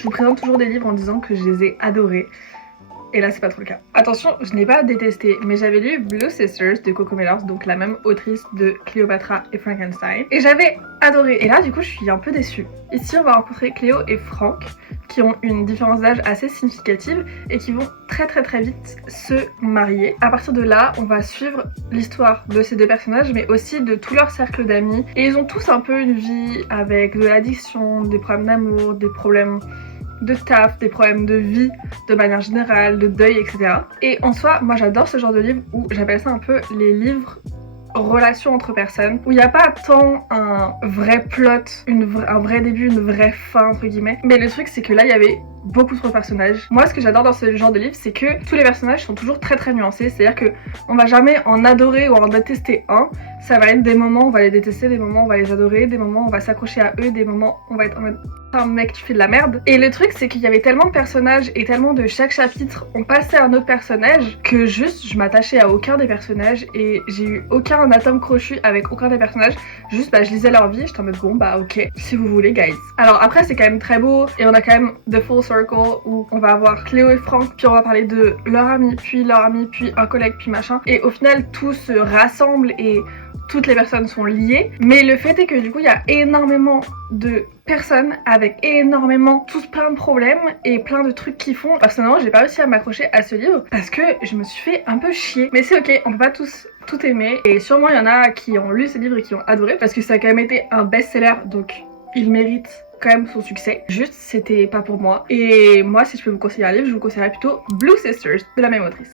Je vous présente toujours des livres en disant que je les ai adorés. Et là c'est pas trop le cas. Attention, je n'ai pas détesté, mais j'avais lu Blue Sisters de Coco Mellors, donc la même autrice de Cléopâtra et Frankenstein, et j'avais adoré. Et là du coup je suis un peu déçue. Ici on va rencontrer Cléo et Franck, qui ont une différence d'âge assez significative et qui vont très vite se marier. À partir de là, on va suivre l'histoire de ces deux personnages, mais aussi de tout leur cercle d'amis. Et ils ont tous un peu une vie avec de l'addiction, des problèmes d'amour, des problèmes de taf, des problèmes de vie de manière générale, de deuil, etc. Et en soi, moi j'adore ce genre de livre où j'appelle ça un peu les livres relations entre personnes, où il n'y a pas tant un vrai plot, un vrai début, une vraie fin entre guillemets, mais le truc c'est que là il y avait beaucoup trop de personnages. Moi ce que j'adore dans ce genre de livre c'est que tous les personnages sont toujours très nuancés, c'est-à-dire que on va jamais en adorer ou en détester un, ça va être des moments on va les détester, des moments on va les adorer, des moments on va s'accrocher à eux, des moments on va être en mode un mec tu fais de la merde. Et le truc c'est qu'il y avait tellement de personnages et tellement de chaque chapitre on passait à un autre personnage que juste je m'attachais à aucun des personnages et j'ai eu aucun atome crochu avec aucun des personnages, juste je lisais leur vie, j'étais en mode bon ok si vous voulez guys. Alors après c'est quand même très beau et on a quand même The Full Circle où on va avoir Cléo et Franck, puis on va parler de leur ami, puis un collègue, puis machin, et au final tout se rassemble et toutes les personnes sont liées, mais le fait est que du coup il y a énormément de personnes avec énormément tous plein de problèmes et plein de trucs qui font. Personnellement j'ai pas réussi à m'accrocher à ce livre parce que je me suis fait un peu chier, mais c'est ok, on peut pas tous tout aimer et sûrement il y en a qui ont lu ce livre et qui ont adoré parce que ça a quand même été un best-seller donc il mérite quand même son succès. Juste c'était pas pour moi et moi si je peux vous conseiller un livre je vous conseillerais plutôt Blue Sisters de la même autrice.